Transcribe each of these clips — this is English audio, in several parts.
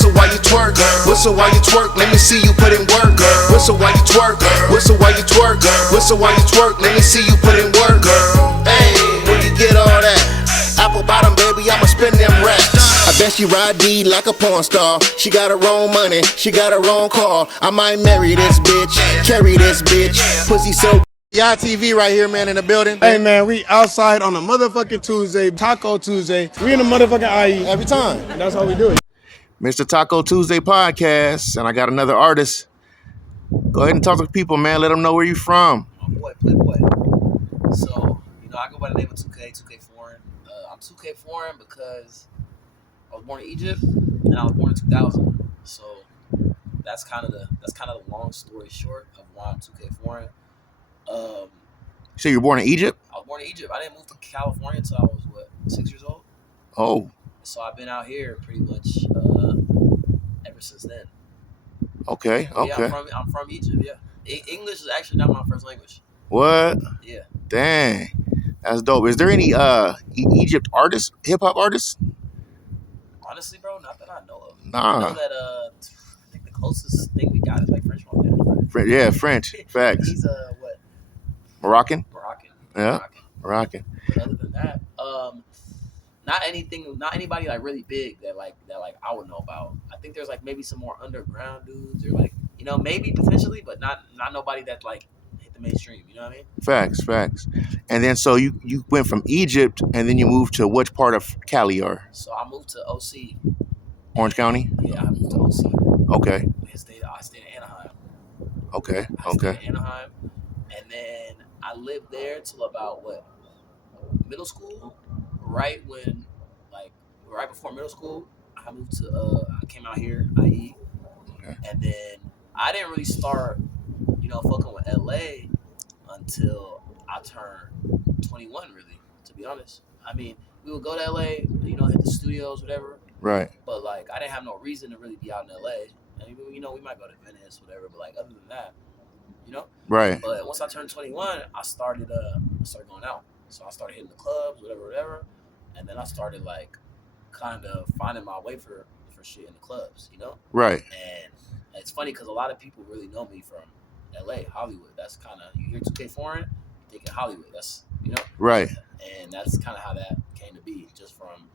Whistle while you twerk, whistle while you twerk. Let me see you put in work. Whistle while you twerk, whistle while you twerk, whistle while you twerk. Let me see you put in work. Hey, where you get all that? Apple bottom, baby, I'ma spend them racks. I bet she ride D like a porn star. She got her own money, she got her own car. I might marry this bitch, carry this bitch. Pussy so. Y'all TV right here, man, in the building. Hey, man, we outside on a motherfucking Tuesday, Taco Tuesday. We in the motherfucking IE. Every time. That's how we do it. Mr. Taco Tuesday podcast, and I got another artist. Go ahead and talk to people, man. Let them know where you from. My boy, Playboy. So, I go by the name of 2K Foreign. I'm 2K Foreign because I was born in Egypt and I was born in 2000. So that's kind of the long story short of why I'm 2K Foreign. So you were born in Egypt? I was born in Egypt. I didn't move to California until I was 6 years old. Oh. So I've been out here pretty much ever since then. Okay. Yeah, I'm from Egypt. Yeah, English is actually not my first language. What? Yeah. Dang, that's dope. Is there any Egypt artists, hip hop artists? Honestly, bro, not that I know of. Nah. I know that I think the closest thing we got is like French Montana. Right? Yeah, French. Facts. He's what? Moroccan. Yeah. Moroccan. But other than that, not anybody like really big that I would know about. I think there's like maybe some more underground dudes or like maybe potentially, but not nobody that like hit the mainstream. You know what I mean? Facts. And then so you went from Egypt and then you moved to which part of Cali or? So I moved to OC. Orange County? Yeah, I moved to OC. Okay. I stayed in Anaheim. Okay. I stayed in Anaheim, and then I lived there till about middle school. Right before middle school, I moved to I came out here, IE, Okay. and then I didn't really start, fucking with LA until I turned 21. Really, to be honest. I mean, we would go to LA, hit the studios, whatever. Right. But like, I didn't have no reason to really be out in LA. And we might go to Venice, whatever. But like, other than that, Right. But once I turned 21, I started going out. So I started hitting the clubs, whatever. And then I started like kind of finding my way for shit in the clubs, Right. And it's funny because a lot of people really know me from LA, Hollywood. That's kind of, you hear 2K Foreign, you think of Hollywood. That's, Right. And that's kind of how that came to be, just from,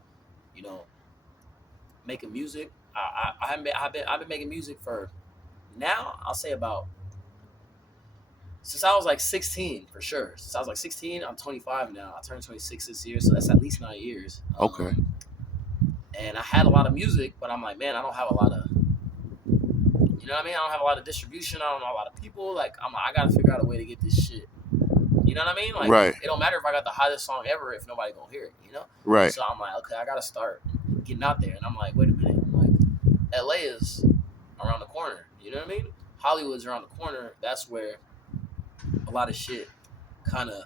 making music. I've been making music for now, I'll say about, since I was like 16, for sure. Since I was like 16, I'm 25 now. I turned 26 this year, so that's at least 9 years. Okay. And I had a lot of music, but I'm like, man, I don't have a lot of, I don't have a lot of distribution. I don't know a lot of people. Like, I got to figure out a way to get this shit. You know what I mean? Like, right. It don't matter if I got the hottest song ever if nobody gonna hear it, Right. So I'm like, okay, I got to start getting out there. And I'm like, wait a minute. I'm like, LA is around the corner. You know what I mean? Hollywood's around the corner. That's where a lot of shit kind of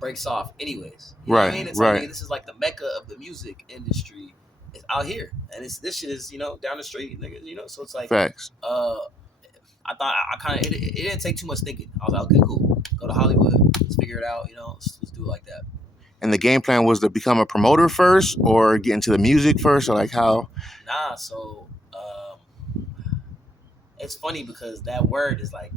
breaks off anyways. You know what I mean? It's like, this is like the mecca of the music industry. It's out here. And this shit is, down the street, nigga, so it's like, facts. I thought it didn't take too much thinking. I was like, okay, cool. Go to Hollywood. Let's figure it out, let's do it like that. And the game plan was to become a promoter first or get into the music first, or like how? Nah, so it's funny because that word is like,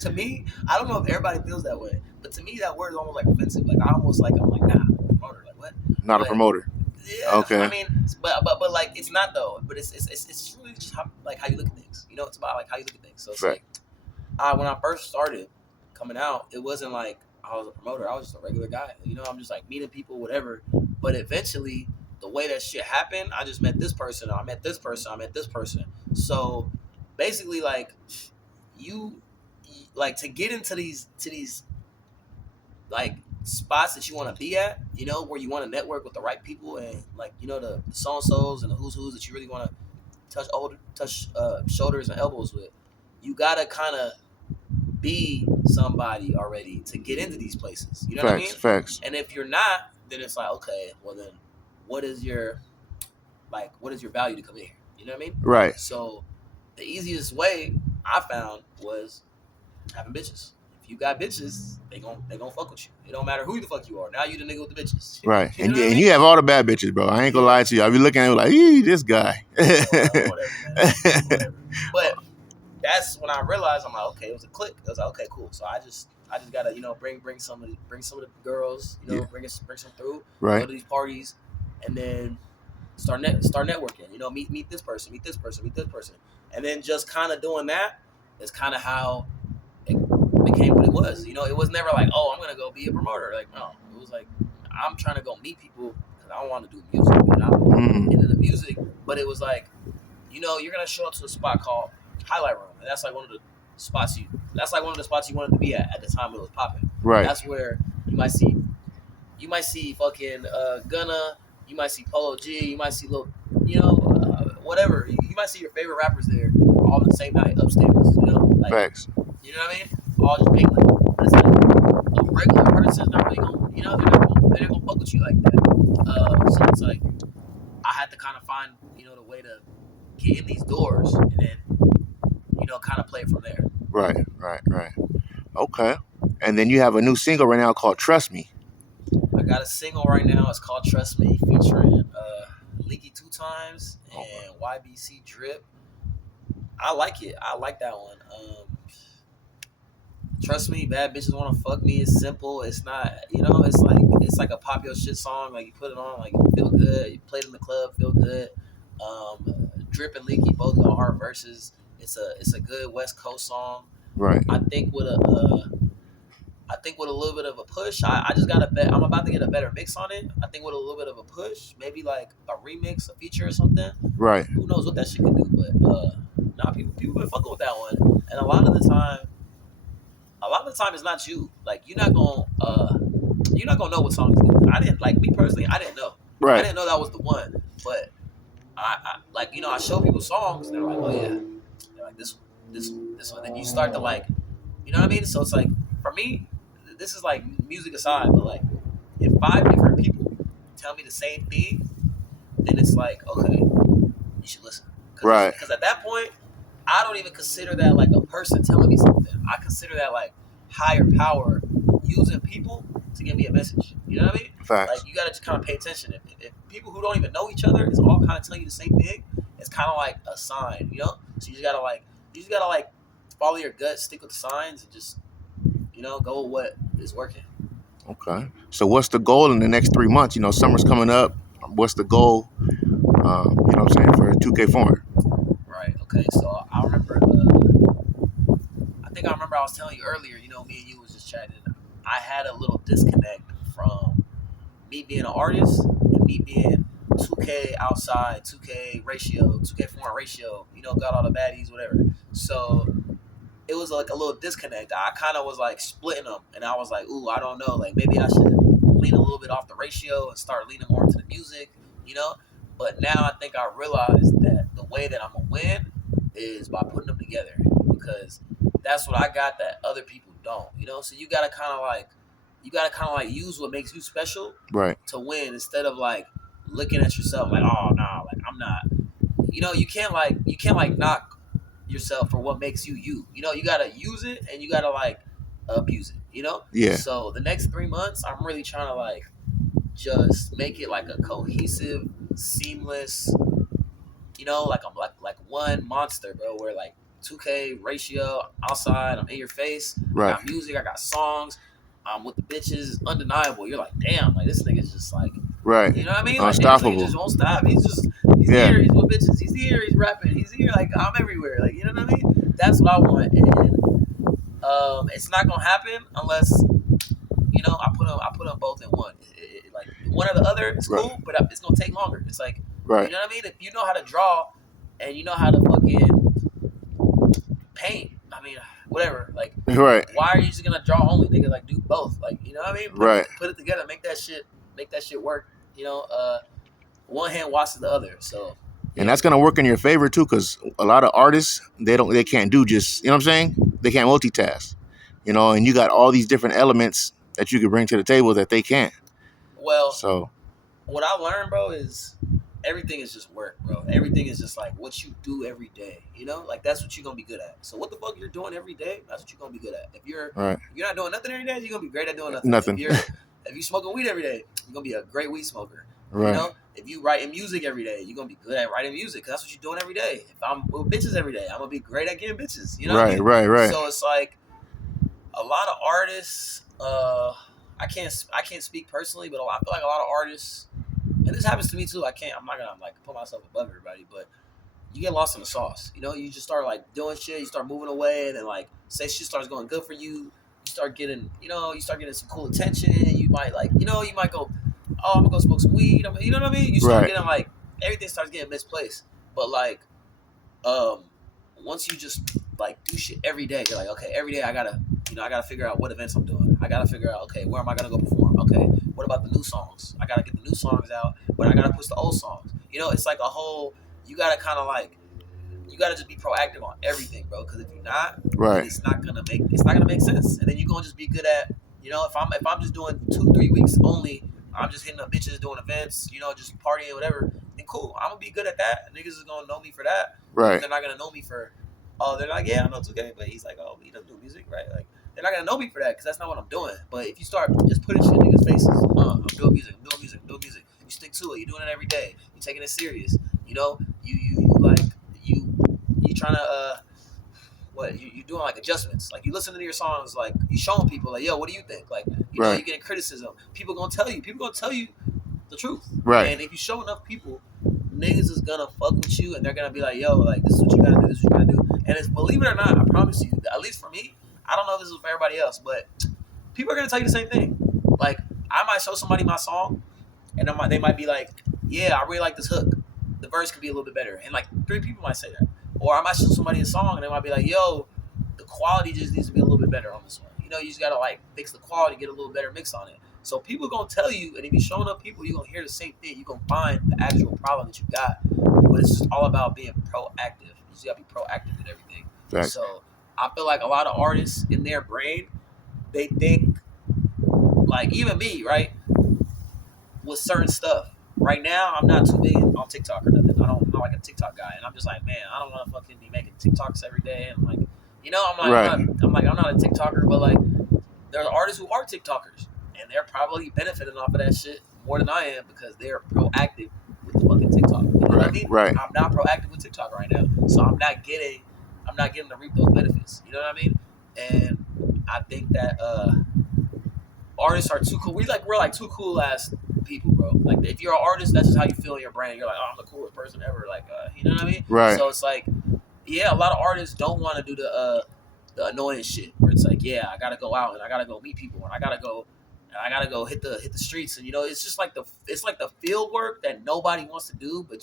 to me, I don't know if everybody feels that way, but to me that word is almost like offensive. Like I'm like, nah, promoter, like what? Not a promoter. Yeah. Okay. I mean, but like it's not though. But it's really just how you look at things. It's about like how you look at things. So it's like, when I first started coming out, it wasn't like I was a promoter. I was just a regular guy. I'm just like meeting people, whatever. But eventually, the way that shit happened, I just met this person. I met this person. I met this person. So basically, like you like to get into these like spots that you want to be at, where you want to network with the right people and like the so-and-sos and the who's that you really want to touch shoulders and elbows with. You gotta kind of be somebody already to get into these places. You know what I mean? Facts. And if you're not, then it's like, okay, well then, what is your value to come in here? You know what I mean? Right. So the easiest way I found was having bitches. if you got bitches, they gon' fuck with you. It don't matter who the fuck you are. Now you the nigga with the bitches. Right. You And, know what I and mean? you have all the bad bitches, bro. I ain't gonna lie to you. I be looking at you like, this guy. Whatever, man. Whatever. But that's when I realized I'm like, okay, it was a click. I was like, okay, cool. So I just gotta, bring some of the girls, bring some through, Right. go to these parties, and then start networking. Meet this person, meet this person, meet this person, and then just kind of doing that is kind of how it became what it was. It was never like, oh, I'm gonna go be a promoter. Like, no, it was like I'm trying to go meet people because I want to do music and I'm into the music. But it was like, you're gonna show up to a spot called Highlight Room, and that's like one of the spots you wanted to be at the time it was popping. Right. That's where you might see fucking Gunna, you might see Polo G, you might see whatever. You might see your favorite rappers there all the same night upstairs. Like, Facts. you know what I mean? All just big. But it's like a regular person's not really gonna, they're not gonna fuck with you like that. So it's like I had to kind of find, the way to get in these doors and then, kind of play it from there. Right. Okay. And then you have a new single right now called Trust Me. I got a single right now. It's called Trust Me, featuring Leaky 2 Times and YBC Drip. I like it. I like that one. Trust Me, Bad Bitches Wanna Fuck Me. It's simple. It's not, it's like a pop your shit song. Like, you put it on, like, you feel good. You play it in the club, feel good. Drip and Leaky both got hard verses. It's a good West Coast song. Right. I think with a little bit of a push, I just got I'm about to get a better mix on it. I think with a little bit of a push, maybe like a remix, a feature or something. Right. Who knows what that shit could do? But people been fucking with that one. And a lot of the time it's not you. Like, you're not gonna know what song is good. I didn't, like, me personally, I didn't know. Right. I didn't know that was the one. But I show people songs and they're like, oh yeah. They're like, this one. Then you start to, like, you know what I mean? So it's like, for me, this is like music aside, but like, if 5 different people tell me the same thing, then it's like, okay, you should listen. Right. Because at that point, I don't even consider that like a person telling me something. I consider that like higher power using people to give me a message. You know what I mean? Facts. Like, you gotta just kind of pay attention. If people who don't even know each other is all kind of telling you the same thing, it's kind of like a sign, So you just gotta follow your gut, stick with the signs, and just, go with what is working. Okay. So what's the goal in the next 3 months? Summer's coming up. What's the goal? What I'm saying, for 2K Foreign? Right. Okay. So I remember. I was telling you earlier. Me and you was just chatting. I had a little disconnect from me being an artist and me being 2K outside, 2K ratio, 2K foreign ratio. Got all the baddies, whatever. So it was like a little disconnect. I kind of was like splitting them, and I was like, ooh, I don't know. Like, maybe I should lean a little bit off the ratio and start leaning more into the music, But now I think I realized that the way that I'm gonna win is by putting them together, because that's what I got that other people don't, So you gotta kind of like use what makes you special, Right. to win, instead of like looking at yourself like, oh nah, like I'm not. You can't knock yourself for what makes you you. You gotta use it and you gotta like abuse it. Yeah. So the next 3 months, I'm really trying to like just make it like a cohesive, seamless, like I'm like one monster, bro. Where like 2K ratio outside, I'm in your face. Right. I got music, I got songs. I'm with the bitches, it's undeniable. You're like, damn, like this nigga's just like, Right. you know what I mean? Like, Unstoppable. This nigga just won't stop. He's Yeah. here, he's with bitches, he's here, he's rapping, he's here, like I'm everywhere. Like, you know what I mean? That's what I want. And it's not gonna happen unless, I put them both in one. Like, one or the other is cool, Right. but it's gonna take longer. It's like, Right. you know what I mean? If you know how to draw and you know how to fucking paint, I mean, whatever. Like, Right. why are you just gonna draw only? Nigga, like, do both. Like, you know what I mean? Right. Put it together, make that shit work. One hand washes the other. So, And that's gonna work in your favor too, because a lot of artists they can't do just, what I'm saying? They can't multitask. And you got all these different elements that you could bring to the table that they can't. well, So what I learned, bro, is everything is just work, bro. Everything is just like what you do every day. You know, like that's what you're gonna be good at. So what the fuck you're doing every day, that's what you're gonna be good at. If you're not doing nothing every day, you're gonna be great at doing nothing. If you smoking weed every day, you're gonna be a great weed smoker. Right. You know, if you writing music every day, you're gonna be good at writing music because that's what you're doing every day. If I'm with bitches every day, I'm gonna be great at getting bitches. You know, right. So it's like a lot of artists. I can't speak personally, but I feel like a lot of artists, and this happens to me too. I'm not gonna like put myself above everybody, but you get lost in the sauce. You know, you just start like doing shit, you start moving away, and then like say shit starts going good for you. You start getting some cool attention. You might you might go, oh, I'm gonna go smoke some weed. You know what I mean? You start getting like everything starts getting misplaced. But like, once you just like do shit every day, you're like, okay, every day I gotta figure out what events I'm doing. I gotta figure out, okay, where am I gonna go perform? Okay, what about the new songs? I gotta get the new songs out, but I gotta push the old songs. You know, it's like a whole. You gotta kind of like, you gotta just be proactive on everything, bro. Because if you're not, it's not gonna make sense. And then you're gonna just be good at, you know, if I'm just doing 2-3 weeks only, I'm just hitting up bitches doing events, you know, just partying, whatever. Then cool, I'm gonna be good at that. Niggas is gonna know me for that. Right. They're not gonna know me for. Oh, they're like, yeah, I know 2K, but he's like, oh, he doesn't do music, right? Like, they're not gonna know me for that because that's not what I'm doing. But if you start just putting shit in niggas' faces, I'm doing music, you stick to it. You're doing it every day. You're taking it serious. You know, you trying to you doing like adjustments. Like you listening to your songs, like you showing people like, yo, what do you think? Like you know, you getting criticism. People gonna tell you the truth. Right. And if you show enough people, niggas is gonna fuck with you and they're gonna be like, yo, like this is what you gotta do, this is what you gotta do. And it's, believe it or not, I promise you, at least for me, I don't know if this is for everybody else, but people are gonna tell you the same thing. Like I might show somebody my song and they might be like, yeah, I really like this hook. The verse could be a little bit better. And like 3 people might say that. Or I might show somebody a song and they might be like, yo, the quality just needs to be a little bit better on this one. You know, you just gotta like fix the quality, get a little better mix on it. So people gonna tell you, and if you're showing up people, you're gonna hear the same thing. You're gonna find the actual problem that you got. But it's just all about being proactive. You just gotta be proactive with everything. Right. So I feel like a lot of artists in their brain, they think, like even me, right, with certain stuff. Right now, I'm not too big on TikTok or nothing. I'm not like a TikTok guy, and I'm just like, man, I don't want to fucking be making TikToks every day. And like, you know, I'm not a TikToker, but like, there are artists who are TikTokers, and they're probably benefiting off of that shit more than I am because they're proactive with the fucking TikTok. You know what I mean? Right. I'm not proactive with TikTok right now, so I'm not getting to reap those benefits. You know what I mean? And I think that artists are too cool. We're like too cool ass people, bro. Like if you're an artist, that's just how you feel in your brain. You're like, oh, I'm the coolest person ever. Like, you know what I mean? Right. So it's like, yeah, a lot of artists don't want to do the annoying shit where it's like, yeah, I gotta go out and I gotta go meet people and I gotta go hit the streets and you know, it's just like it's like the field work that nobody wants to do, but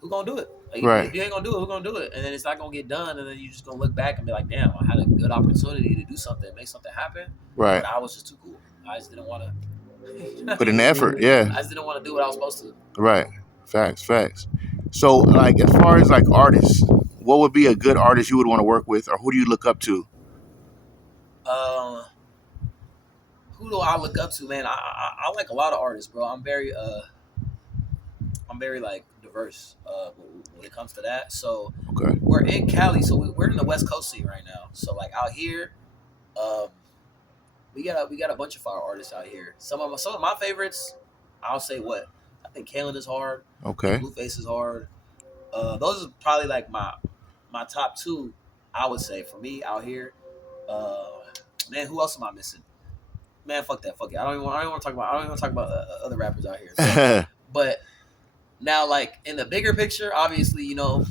who gonna do it? Like, right. If you ain't gonna do it, who gonna do it? And then it's not gonna get done, and then you just gonna look back and be like, damn, I had a good opportunity to do something, make something happen. Right. But I was just too cool. I just didn't want to put in the effort. Yeah. I just didn't want to do what I was supposed to. Right. Facts. So, like, as far as like artists, what would be a good artist you would want to work with, or who do you look up to? Who do I look up to, man? I like a lot of artists, bro. I'm very like diverse when it comes to that. So we're in Cali, so we're in the West Coast scene right now. So like out here, we got a bunch of fire artists out here. Some of my favorites, I'll say what I think. Kalen is hard. Okay. Blueface is hard. Those are probably like my top 2. I would say for me out here. Man, who else am I missing? Man, fuck that. Fuck it. I don't even want to talk about other rappers out here. So, but now, like in the bigger picture, obviously, you know,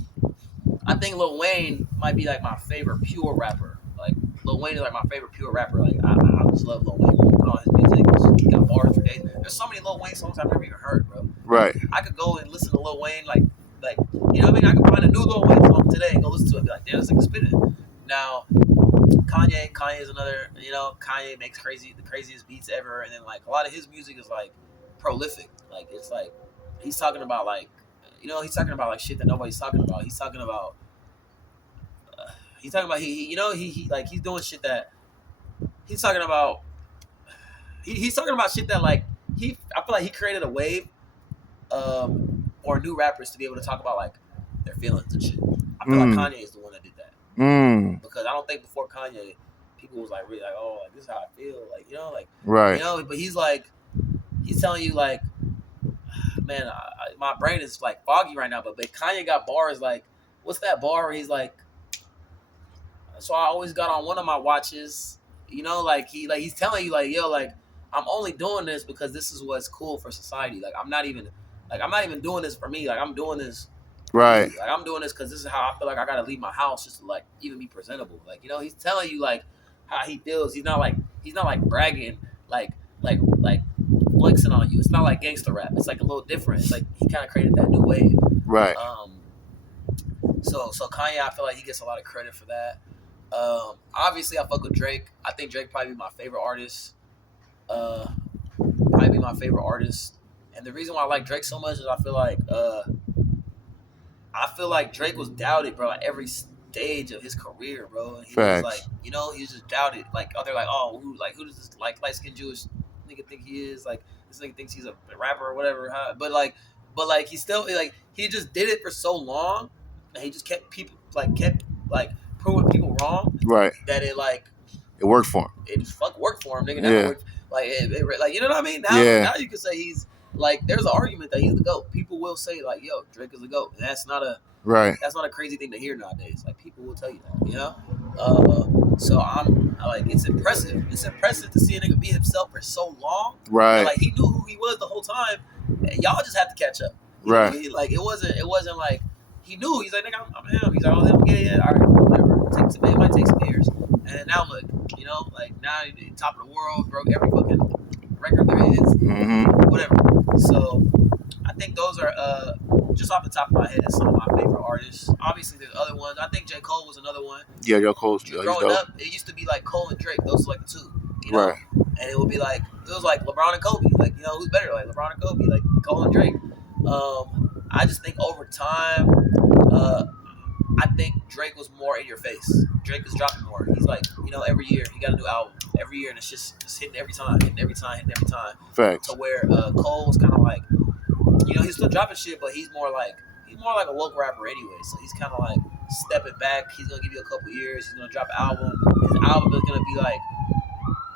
I think Lil Wayne might be like my favorite pure rapper. Like Lil Wayne is like my favorite pure rapper. Like I just love Lil Wayne. Bro. Put on his music. He got bars for days. There's so many Lil Wayne songs I've never even heard, bro. Right. I could go and listen to Lil Wayne, like you know what I mean. I could find a new Lil Wayne song today and go listen to it and be like, damn, this nigga spitting. Now, Kanye is another. You know, Kanye makes the craziest beats ever, and then like a lot of his music is like prolific. Like it's like he's talking about like, you know, he's talking about like shit that nobody's talking about. He's talking about he's doing shit that he's talking about. He's talking about shit that like I feel like he created a wave or new rappers to be able to talk about like their feelings and shit. I feel like Kanye is the one that did that because I don't think before Kanye, people was like really like, oh, like, this is how I feel, like like Right. But he's like, he's telling you like, man, my brain is like foggy right now. But Kanye got bars like, what's that bar where he's like, so I always got on one of my watches, like he's telling you like, yo, like I'm only doing this because this is what's cool for society. Like I'm not even doing this for me. Like I'm doing this. Right. Like I'm doing this because this is how I feel like I gotta leave my house just to like even be presentable. Like he's telling you like how he feels. He's not like bragging like flexing on you. It's not like gangster rap. It's like a little different. It's like he kind of created that new wave. Right. So Kanye, I feel like he gets a lot of credit for that. Obviously, I fuck with Drake. I think Drake probably be my favorite artist. And the reason why I like Drake so much is I feel like Drake was doubted, bro, at every stage of his career, bro. And he was like, he was just doubted. Like, they're like, oh, who does this like light skinned Jewish nigga think he is? Like, this nigga thinks he's a rapper or whatever. Huh? But he still like he just did it for so long, and he just kept proving people wrong. Right. That it worked for him. It just worked for him, nigga. Now Yeah. It like you know what I mean? Now you can say he's like. There's an argument that he's the GOAT. People will say like, yo, Drake is the GOAT. And that's not a crazy thing to hear nowadays. Like people will tell you that, So I'm like, it's impressive. It's impressive to see a nigga be himself for so long. Right. And, like he knew who he was the whole time. And y'all just have to catch up. Right. Like it wasn't like he knew. He's like, nigga, I'm him. He's like, oh, they'll get it. All right, whatever. It might take some years. And now look, like now he's top of the world, broke every fucking record there is. Whatever. So I think those are just off the top of my head, is some of my favorite artists. Obviously, there's other ones. I think J. Cole was another one. Yeah, J. Cole. Growing up, it used to be like Cole and Drake. Those were like the two. Right. And it would be like LeBron and Kobe. Like who's better? Like LeBron and Kobe. Like Cole and Drake. I just think over time, I think Drake was more in your face. Drake is dropping more. He's like, every year he got a new album. Every year, and it's just hitting every time. Facts. To where Cole was kind of like, he's still dropping shit, but he's more like a woke rapper anyway. So he's kind of like stepping back. He's gonna give you a couple years. He's gonna drop an album. His album is gonna be like,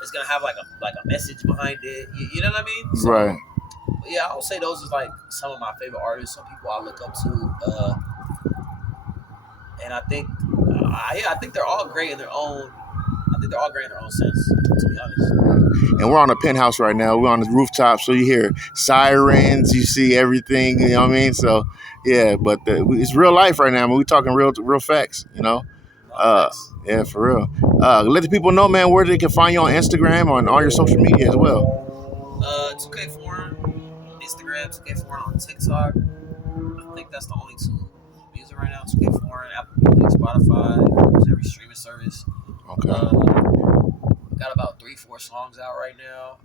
it's gonna have like a message behind it. You know what I mean? So, right. But yeah, I would say those are like some of my favorite artists. Some people I look up to. And I think, I think they're all great in their own. I think they're all great in their own sense, to be honest. And we're on a penthouse right now. We're on the rooftop, so you hear sirens, you see everything. You know what I mean? So yeah, but it's real life right now. I mean, we're talking real facts. Facts. Yeah, for real. Let the people know, man, where they can find you on Instagram or on all your social media as well. 2K Foreign on Instagram, 2K Foreign on TikTok. I think that's the only two. Right now, 2K Foreign, Apple Music, Spotify, every streaming service. Okay. Got about 3-4 songs out right now.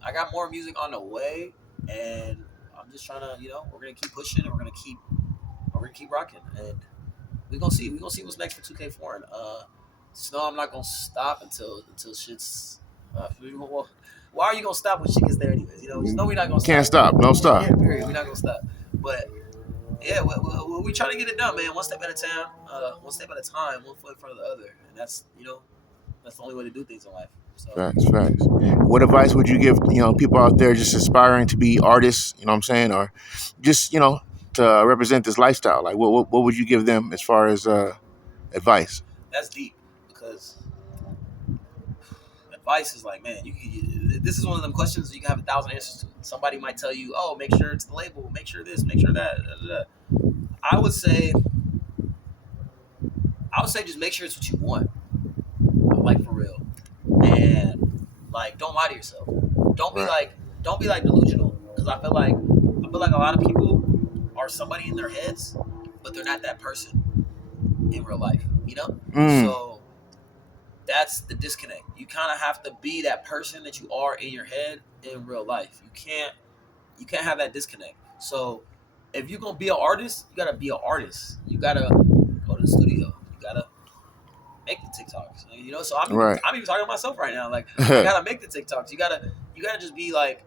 I got more music on the way, and I'm just trying to, we're gonna keep pushing, and we're gonna keep rocking, and we're gonna see what's next for 2K Foreign. Just know I'm not gonna stop until shit's. Why are you gonna stop when shit gets there, anyways? Just know we're not gonna stop. Can't stop. No stop. Yeah, period. We're not gonna stop, but. Yeah, we trying to get it done, man. One step at a time, one foot in front of the other, and that's that's the only way to do things in life. So. Facts. What advice would you give people out there just aspiring to be artists? You know what I'm saying, or just to represent this lifestyle? Like, what would you give them as far as advice? That's deep, because advice is like, man, this is one of them questions you can have 1,000 answers to. Somebody might tell you, oh, make sure it's the label, make sure this, make sure that. I would say just make sure it's what you want, like for real, and like don't lie to yourself. Don't be like delusional, because I feel like a lot of people are somebody in their heads, but they're not that person in real life. So. That's the disconnect. You kind of have to be that person that you are in your head in real life. You can't have that disconnect. So if you're gonna be an artist, you gotta be an artist. You gotta go to the studio. You gotta make the TikToks. So I'm even talking to myself right now. Like I gotta make the TikToks. You gotta just be like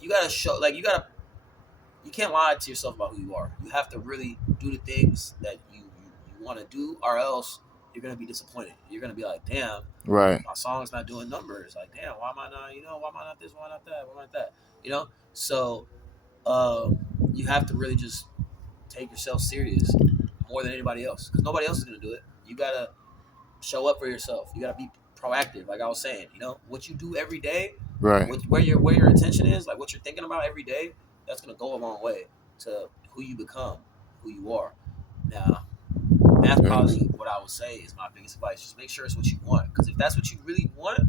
you gotta show, like, you can't lie to yourself about who you are. You have to really do the things that you want to do, or else you're gonna be disappointed. You're gonna be like, damn, Right. my song's not doing numbers. Like, damn, why am I not? Why am I not this? Why not that? Why not that? So you have to really just take yourself serious more than anybody else, because nobody else is gonna do it. You gotta show up for yourself. You gotta be proactive, like I was saying. What you do every day, Right. where your attention is, like what you're thinking about every day, that's gonna go a long way to who you become, who you are. Now, that's probably what I would say is my biggest advice. Just make sure it's what you want, because if that's what you really want,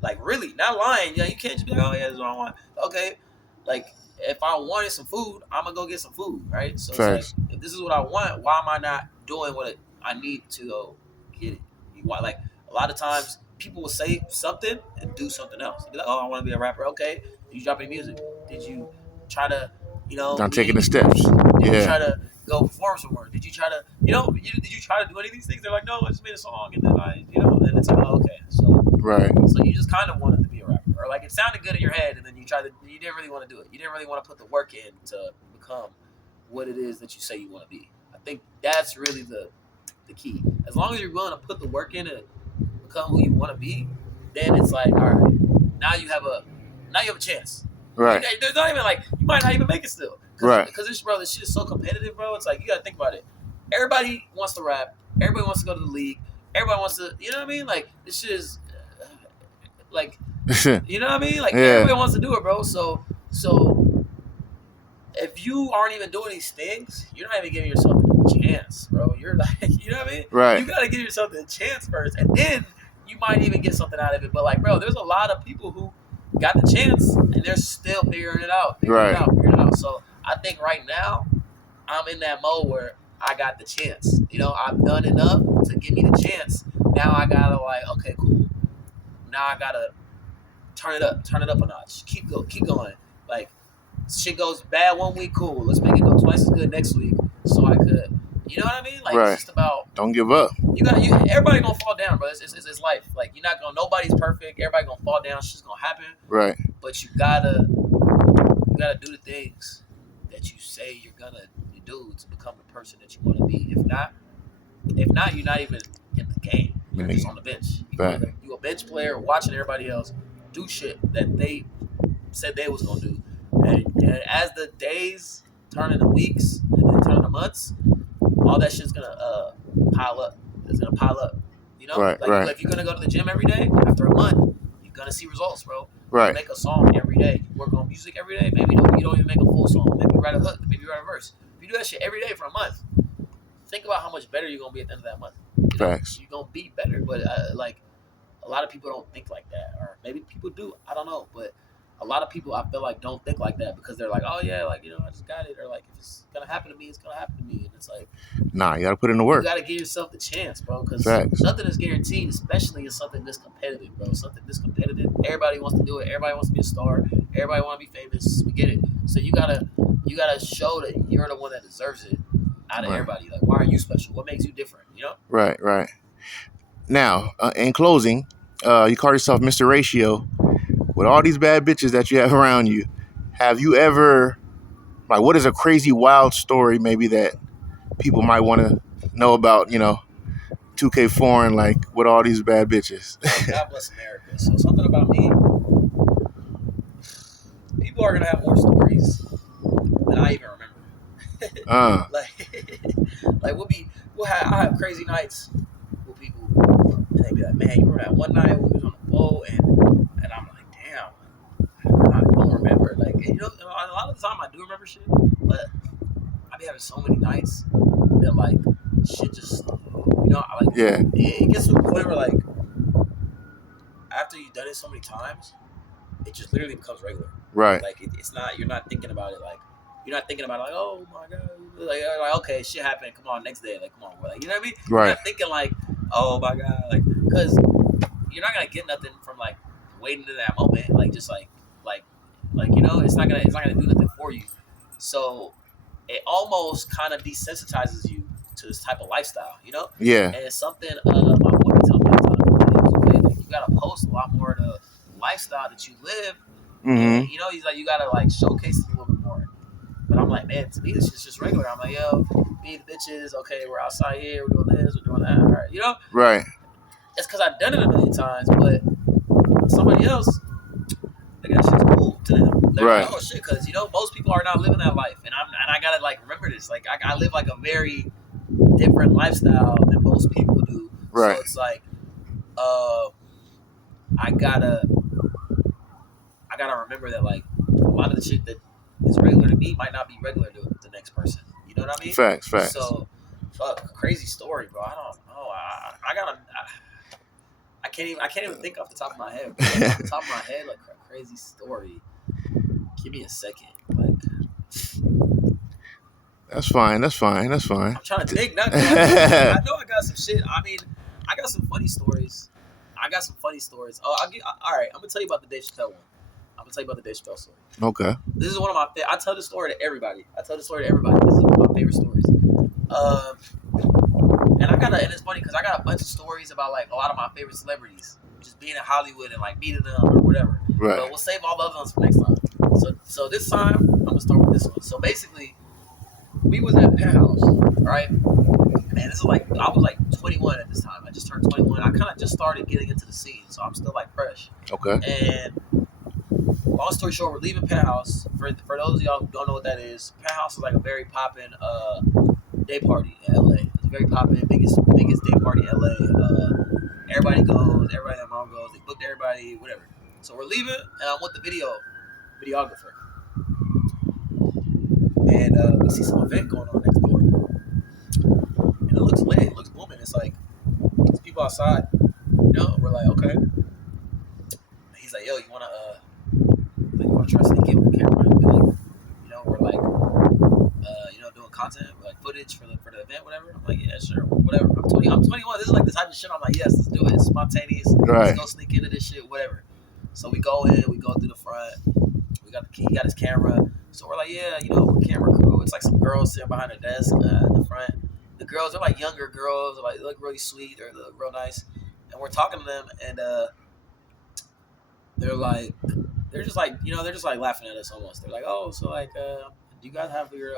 like really, not lying, you can't just be like, oh yeah, this is what I want. Okay, like if I wanted some food, I'm gonna go get some food, right? So it's like, if this is what I want, why am I not doing what I need to go get it? Like a lot of times, people will say something and do something else. Be like, oh, I want to be a rapper. Okay, did you drop any music? Did you try to, I'm taking the steps. Did you try to go perform somewhere? Did you try to, did you try to do any of these things? They're like, no, I just made a song, and then and it's like, oh, okay, so Right. So you just kind of wanted to be a rapper, or like it sounded good in your head, and then you didn't really want to do it. You didn't really want to put the work in to become what it is that you say you want to be. I think that's really the key. As long as you're willing to put the work in to become who you want to be, then it's like, all right, now you have a chance. Right. There's not even like, you might not even make it still. Right. Because this shit is so competitive, bro. It's like, you got to think about it. Everybody wants to rap. Everybody wants to go to the league. Everybody wants to, you know what I mean? Like, this shit is, like, you know what I mean? Like, everybody wants to do it, bro. So if you aren't even doing these things, you're not even giving yourself a chance, bro. You're like, you know what I mean? Right. You got to give yourself a chance first, and then you might even get something out of it. But like, bro, there's a lot of people who got the chance and they're still figuring it out. Figuring it out. So I think right now I'm in that mode where I got the chance. I've done enough to give me the chance. Now I gotta like, okay, cool. Now I gotta turn it up a notch. Keep going. Like, shit goes bad one week, cool. Let's make it go twice as good next week, so I could, you know what I mean? Like, right. It's just about, don't give up. Everybody gonna fall down, bro. It's life. Like, nobody's perfect. Everybody gonna fall down. Shit's gonna happen. Right. But you gotta do the things that you say you're gonna do to become the person that you want to be. If not, you're not even in the game. You're just on the bench. You a bench player watching everybody else do shit that they said they was gonna do. And as the days turn into weeks and then turn into months, all that shit's gonna pile up. It's gonna pile up. Right. If you're gonna go to the gym every day, after a month, you're gonna see results, bro. Right. You make a song every day. You work on music every day. Maybe you don't even make a full song. Maybe you write a hook. Maybe you write a verse. If you do that shit every day for a month, think about how much better you're gonna be at the end of that month. Facts. You're gonna be better, but like, a lot of people don't think like that, or maybe people do. I don't know, but a lot of people, I feel like, don't think like that, because they're like, oh yeah, like, I just got it, or like, if it's gonna happen to me, it's gonna happen to me. And it's like, nah, you gotta put in the work. You gotta give yourself the chance, bro, because nothing is guaranteed, especially in something this competitive, bro. Something this competitive, everybody wants to do it. Everybody wants to be a star. Everybody want to be famous. We get it. So you gotta show that you're the one that deserves it out of everybody. Like, why are you special? What makes you different? Right. Now, in closing, you call yourself Mr. Ratio. With all these bad bitches that you have around you, have you ever, like, what is a crazy, wild story maybe that people might want to know about, 2K Foreign, like, with all these bad bitches? God bless America. So something about me, people are going to have more stories than I even remember. I have crazy nights with people, and they be like, man, you remember that one night when we was on the boat, and I'm like, damn, I don't remember. Like, a lot of the time I do remember shit, but I be having so many nights that, like, shit just, it gets to a point where, like, after you've done it so many times, it just literally becomes regular. Right. Like, it's not, you're not thinking about it, like, you're not thinking about it like, oh my God, like okay, shit happened, come on, next day, like, come on, like, you know what I mean? Right. You're not thinking like, oh my God, like, because you're not gonna get nothing from, like, waiting to that moment, like, just like it's not gonna do nothing for you. So it almost kind of desensitizes you to this type of lifestyle, Yeah. And it's something my boy tells me all the time. Like, you gotta post a lot more of the lifestyle that you live, And you know, he's like, you gotta like showcase it a little bit more. But I'm like, man, to me this shit's just regular. I'm like, yo, me and the bitches, okay, we're outside here, we're doing this, we're doing that, all right, you know? Right. It's because I've done it a million times, but somebody else, like, that shit's cool to them. They're Right. like, oh shit, because you know, most people are not living that life, and I gotta like remember this. Like, I live like a very different lifestyle than most people do. Right. So it's like, I gotta remember that like a lot of the shit that is regular to me might not be regular to the next person. You know what I mean? Facts. So, fuck, crazy story, bro. I don't know. I can't even think off the top of my head. Bro. Off the top of my head, like a crazy story. Give me a second. Like, That's fine. I'm trying to think. I know I got some shit. I mean, I got some funny stories. Oh, all right. I'm gonna tell you about the Dave Chappelle one. I'm gonna tell you about the Dave Chappelle story. Okay. This is one of my. I tell this story to everybody. This is one of my favorite stories. And it's funny because I got a bunch of stories about like a lot of my favorite celebrities, just being in Hollywood and like meeting them or whatever. Right. But we'll save all the other ones for next time. So this time I'm gonna start with this one. So basically, we was at Penthouse, right? Man, this is like I was like 21 at this time. I just turned 21. I kind of just started getting into the scene, so I'm still like fresh. Okay. And long story short, we're leaving Penthouse. For those of y'all who don't know what that is, Penthouse is like a very poppin' day party in LA. It's a very poppin', biggest day party in LA. Everybody goes, everybody that mom goes. They booked everybody, whatever. So we're leaving, and I'm with the videographer. And we see some event going on next door. And it looks lit, it looks booming. It's like, there's people outside. You know, we're like, okay. And he's like, yo, you wanna try to sneak in with the camera and be like, you know, we're like, you know, doing content, like footage for the event, whatever. I'm like, yeah, sure, whatever. I'm 21. This is like the type of shit. I'm like, yes, let's do it. It's spontaneous. Right. Let's go sneak into this shit, whatever. So we go in, we go through the front. We got the key, he got his camera. So we're like, yeah, you know, camera crew. It's like some girls sitting behind the desk in the front. The girls are like younger girls, like they look really sweet, they look real nice. And we're talking to them, and they're just like, you know, they're just like laughing at us almost. They're like, oh, so like, do you guys have your,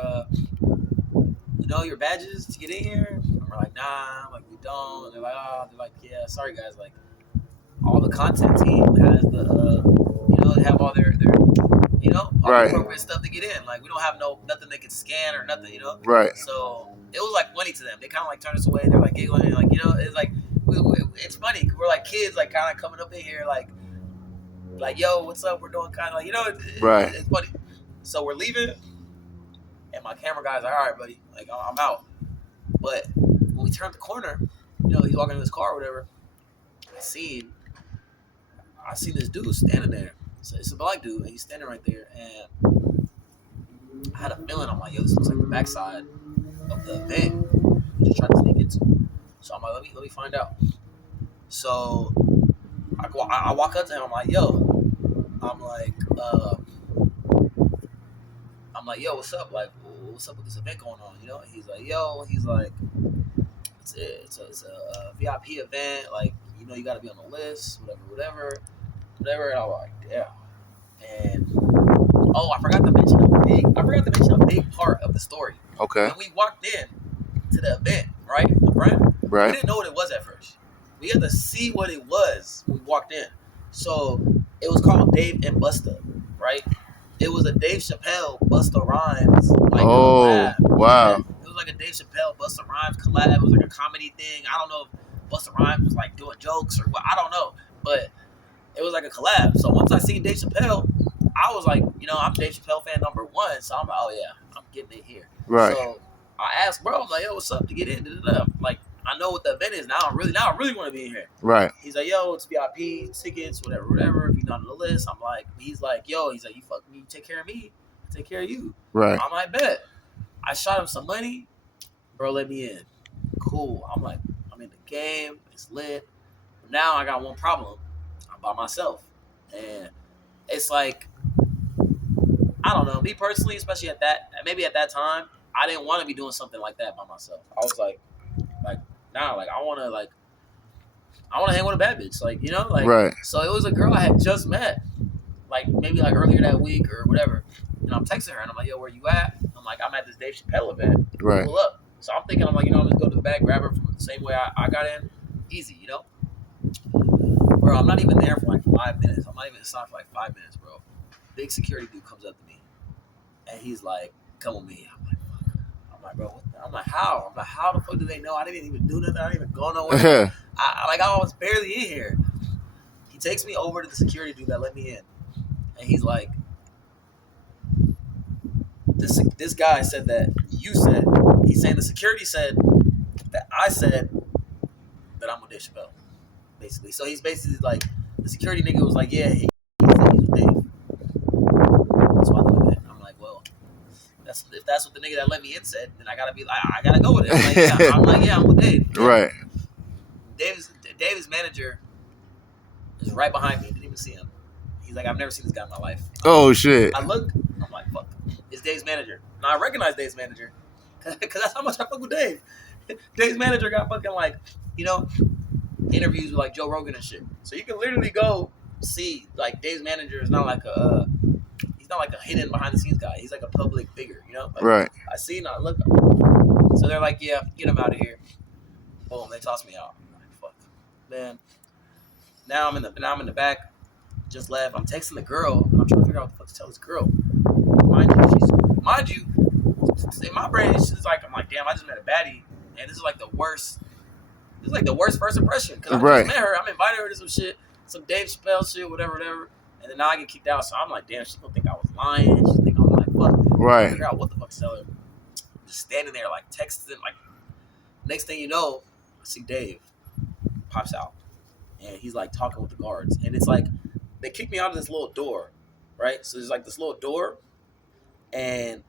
you know, your badges to get in here? And we're like, nah, like we don't. And they're like, yeah, sorry guys, like all the content team has the, you know, they have all their you know, all Right. the appropriate stuff to get in. Like we don't have nothing they can scan or nothing, you know. Right. So it was like funny to them. They kind of like turned us away. They're like giggling, like, you know, it's like it's funny. We're like kids, like kind of coming up in here, like yo, what's up? We're doing kind of like, you know, Right. it's funny. So we're leaving, and my camera guy's like, all right, buddy, like I'm out. But when we turned the corner, you know, he's walking in his car or whatever. I seen this dude standing there. So it's a black dude, and he's standing right there, and I had a feeling. I'm like, yo, this looks like the backside of the event he just tried to sneak into. So I'm like, let me find out. So I walk up to him. I'm like, yo, yo, what's up? Like, what's up with this event going on? You know? And he's like, it's a VIP event. Like, you know, you got to be on the list, whatever. And I'm like, yeah. And I forgot to mention a big part of the story. Okay. When we walked in to the event, right, in the front, Right. we didn't know what it was at first. We had to see what it was when we walked in. So it was called Dave and Busta, right? It was a Dave Chappelle Busta Rhymes like collab. Wow. It was like a Dave Chappelle Busta Rhymes collab. It was like a comedy thing. I don't know if Busta Rhymes was like doing jokes or what. I don't know, but it was like a collab. So once I seen Dave Chappelle, I was like, you know, I'm Dave Chappelle fan number 1. So I'm like, oh yeah, I'm getting it here. Right. So I asked bro, I'm like, yo, what's up to get in? Like, I know what the event is now. I really want to be in here. Right. He's like, yo, it's VIP tickets, whatever. If you're not on the list, I'm like, he's like, yo, he's like, you fuck me, take care of me, I take care of you. Right. I'm like, bet. I shot him some money, bro. Let me in. Cool. I'm like, I'm in the game. It's lit. Now I got one problem. I'm by myself, and it's like, I don't know. Me personally, especially at that time, I didn't want to be doing something like that by myself. I was like, nah, like I want to hang with a bad bitch, like, you know, like. Right. So it was a girl I had just met, like maybe like earlier that week or whatever. And I'm texting her and I'm like, yo, where you at? I'm like, I'm at this Dave Chappelle event. Right. Pull up. So I'm thinking, I'm like, you know, I'm just go to the back, grab her from the same way I got in. Easy, you know? Bro, I'm not even there for like 5 minutes. I'm not even inside for like 5 minutes, bro. Big security dude comes up to me and he's like, come with me. I'm like, fuck. I'm like, bro, what the? I'm like, how? I'm like, how the fuck do they know? I didn't even do nothing. I didn't even go nowhere. I was barely in here. He takes me over to the security dude that let me in. And he's like, this guy said that you said, he's saying the security said that I said that I'm with Dave Chappelle, basically. So he's basically like, the security nigga was like, yeah, he said he's with Dave. So I look at him. I'm like, well, if that's what the nigga that let me in said, then I gotta be like, I gotta go with it. I'm like, yeah, I'm with Dave. Right. Dave's manager is right behind me. Didn't even see him. He's like, I've never seen this guy in my life. Oh shit. I look, I'm like, fuck. It's Dave's manager. Now I recognize Dave's manager because that's how much I fuck with Dave. Dave's manager got fucking like, you know, interviews with like Joe Rogan and shit. So you can literally go see like Dave's manager is not like he's not like a hidden behind the scenes guy. He's like a public figure, you know. Like, right. I see him. I look. So they're like, yeah, get him out of here. Boom, they toss me out. I'm like, fuck, man. Now I'm in the back. Just left. I'm texting the girl, and I'm trying to figure out what the fuck to tell this girl. Mind you, in my brain, she's like, I'm like, damn, I just met a baddie, and this is like the worst. This is like the worst first impression because I just met her. I'm inviting her to some shit, some Dave Chappelle shit, whatever, and then now I get kicked out. So I'm like, damn, she gonna think I was lying. She think I'm like, fuck. Right. Figure out what the fuck to tell her. Just standing there, like texting, like. Next thing you know, I see Dave pops out, and he's like talking with the guards, and it's like. They kicked me out of this little door, right? So there's like this little door, and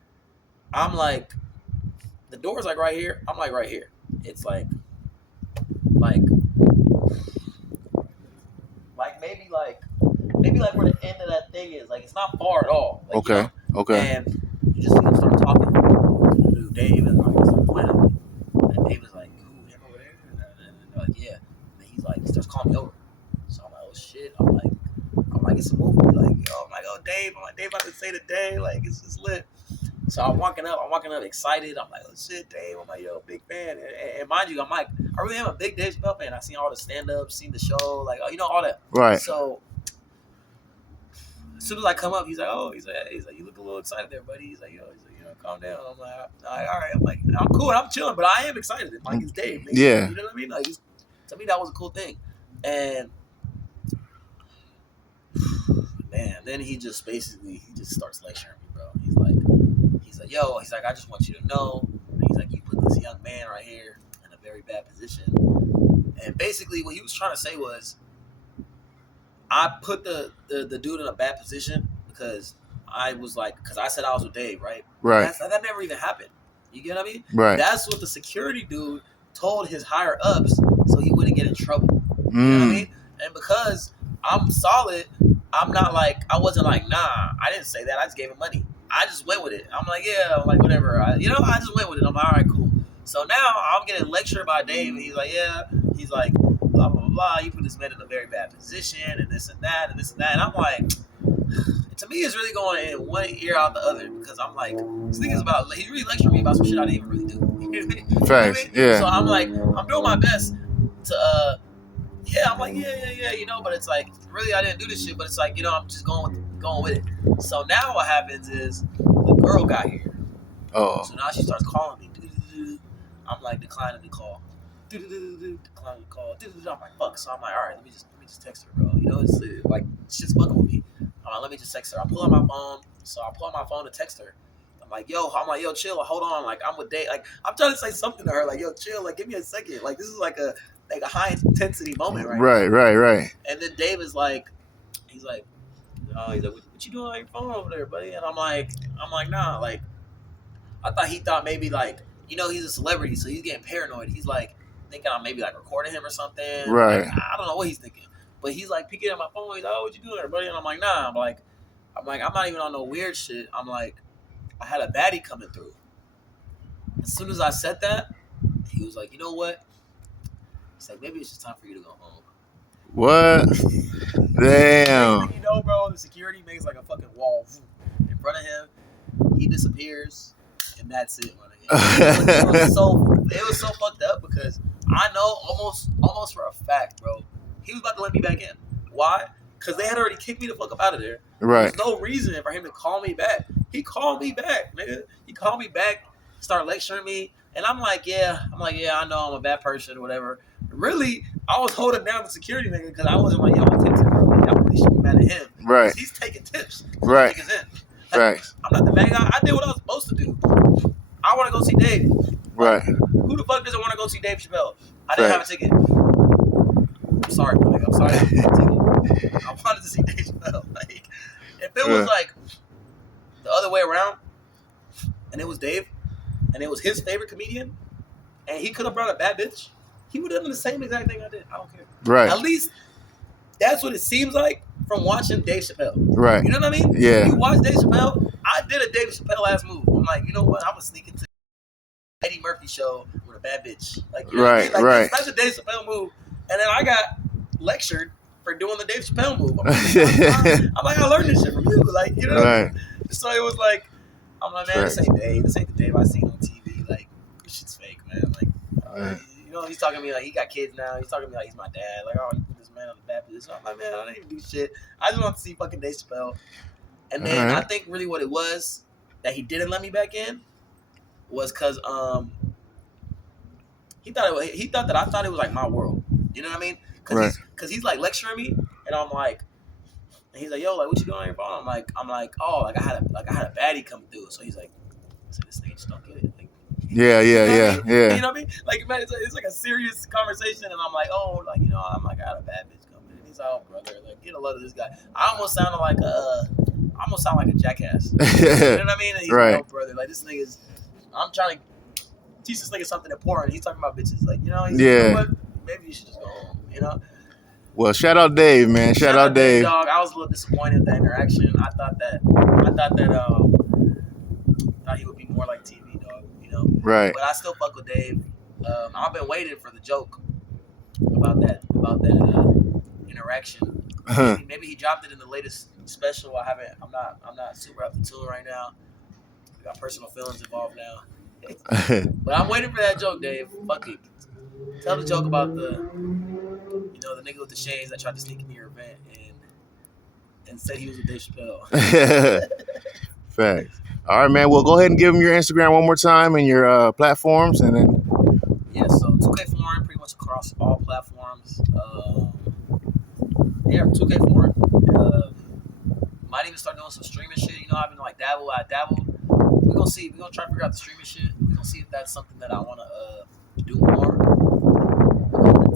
I'm like, the door's like right here. I'm like right here. It's like maybe like where the end of that thing is. Like it's not far at all. Like, okay. You know? Okay. And you just see him start talking to dude Dave, and like start playing with me. And Dave is like, "Ooh, him over there," and they're like, "Yeah." And he's like, he starts calling me over. So I'm like, "Oh shit!" I'm like, it's a movie. Like, yo, I'm like, oh, Dave. I'm like, Dave about to say the day. Like, it's just lit. So I'm walking up excited. I'm like, oh, shit, Dave. I'm like, yo, big fan. And mind you, I'm like, I really am a big Dave Chappelle fan. I seen all the stand-ups, seen the show, like, oh, you know, all that. Right. So as soon as I come up, he's like, you look a little excited there, buddy. He's like, you know, calm down. I'm like, all right. I'm like, I'm cool. I'm chilling, but I am excited. Like, it's Dave. Man. Yeah. You know what I mean? Like, to me, that was a cool thing. And man, then he just starts lecturing me, bro. He's like, yo, he's like, I just want you to know. He's like, you put this young man right here in a very bad position. And basically what he was trying to say was, I put the dude in a bad position because I said I was with Dave, right? Right. That never even happened. You get what I mean? Right. That's what the security dude told his higher ups so he wouldn't get in trouble. You know what I mean? And because I'm solid, I'm not like, I wasn't like, nah, I didn't say that. I just gave him money. I just went with it. I'm like, yeah, I'm like, whatever. I just went with it. I'm like, all right, cool. So now I'm getting lectured by Dave, and he's like, yeah. He's like, blah, blah, blah, blah. You put this man in a very bad position, and this and that, and this and that. And I'm like, to me, it's really going in one ear out the other because I'm like, this thing is about, he's really lecturing me about some shit I didn't even really do. You know what I mean? Facts, yeah. So I'm like, I'm doing my best to, yeah, I'm like, yeah, you know, but it's like, really, I didn't do this shit, but it's like, you know, I'm just going with it. So now what happens is the girl got here. Oh. So now she starts calling me. I'm like, declining the call. Declining the call. I'm like, fuck. So I'm like, all right, let me just text her, bro. You know, it's like, shit's fucking with me. I'm like, let me just text her. I pull out my phone. So I pull out my phone to text her. I'm like, yo, chill, hold on. Like, I'm with Dave. Like, I'm trying to say something to her. Like, yo, chill. Like, give me a second. Like, this is like a high intensity moment right now. Right. And then Dave is like, he's like, what you doing on your phone over there, buddy? And I'm like, nah. Like, I thought he thought maybe like, you know, he's a celebrity, so he's getting paranoid. He's like thinking I'm maybe like recording him or something. Right. Like, I don't know what he's thinking, but he's like picking up my phone. He's like, oh, what you doing there, buddy? And I'm like, nah. I'm like, I'm not even on no weird shit. I'm like, I had a baddie coming through. As soon as I said that, he was like, you know what? He's like, maybe it's just time for you to go home. What? Damn. You know go, bro. The security makes like a fucking wall in front of him. He disappears, and that's it, man. It was so fucked up because I know almost for a fact, bro, he was about to let me back in. Why? Because they had already kicked me the fuck up out of there. Right. There's no reason for him to call me back. He called me back, nigga. He called me back, started lecturing me, and I'm like, yeah, I know I'm a bad person or whatever. Really, I was holding down the security nigga because I wasn't like, yo, I'm a tip, bro. Like, I really should be mad at him. Right. He's taking tips. Right. Niggas in. Right. I'm not the bad guy. I did what I was supposed to do. I want to go see Dave. Right. Who the fuck doesn't want to go see Dave Chappelle? I didn't have a ticket. I'm sorry, bro. Like, I'm sorry. I didn't have a ticket. I wanted to see Dave Chappelle. Like, if it was like the other way around, and it was Dave, and it was his favorite comedian, and he could have brought a bad bitch, he would have done the same exact thing I did. I don't care. Right. At least that's what it seems like from watching Dave Chappelle. Right. You know what I mean? Yeah. You watch Dave Chappelle. I did a Dave Chappelle ass move. I'm like, you know what? I'm gonna sneak into Eddie Murphy show with a bad bitch. Like, you know right, like, right. That's a Dave Chappelle move. And then I got lectured for doing the Dave Chappelle move. I'm like, I learned this shit from you. Like, you know what I mean? So it was like, I'm like, man, this ain't Dave. This ain't the Dave I seen on TV. Like, this shit's fake, man. Like, you know, he's talking to me like he got kids now. He's talking to me like he's my dad. Like, oh, you put this man on the bad position. I'm like, man, I didn't even do shit. I just want to see fucking Dave Chappelle. And then I think really what it was that he didn't let me back in was because he thought that I thought it was like my world. You know what I mean? Because he's like lecturing me, and I'm like, and he's like, yo, like what you doing on your phone? I'm like, oh, like I had a baddie come through. So he's like, so this nigga just don't get it. Like, yeah. You know what I mean? Like, man, it's like a serious conversation, and I'm like, oh, like, you know, I'm like, I had a bad bitch coming in. And he's like, oh, brother, like, get a load of this guy. I almost sound like a jackass. You know what I mean? And he's like, oh, brother, like this nigga's. I'm trying to teach this nigga something important. He's talking about bitches, like, you know. He's like, you know what? Maybe you should just go home. You know. Well, shout out Dave, man. Shout out Dave. Dog, I was a little disappointed at the interaction. I thought that he would be more like TV, dog. You know. Right. But I still fuck with Dave. I've been waiting for the joke about that interaction. Maybe he dropped it in the latest special. I'm not super up to tune right now. I got personal feelings involved now. But I'm waiting for that joke, Dave. Fuck it. Tell the joke about the nigga with the shades that tried to sneak into your event and said he was with Dave Chappelle. Facts. All right, man. Well, go ahead and give him your Instagram one more time and your platforms, and then. Yeah, so 2K Foreign pretty much across all platforms. 2K Foreign. Might even start doing some streaming shit. You know, I've been like I dabble. We're gonna see. We're gonna try to figure out the streaming shit. We're gonna see if that's something that I wanna do more. It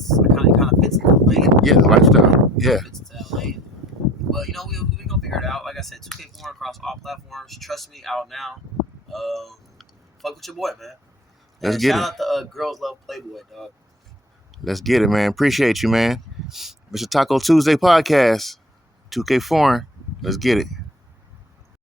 kind of fits into the lane. Yeah, the lifestyle. Yeah. Fits into that lane. But you know, we gonna figure it out. Like I said, 2K Foreign across all platforms. Trust me, out now. Fuck with your boy, man. Let's get it. Shout out to Girls Love Playboy, dog. Let's get it, man. Appreciate you, man. Mr. Taco Tuesday podcast. 2K Foreign. Let's get it.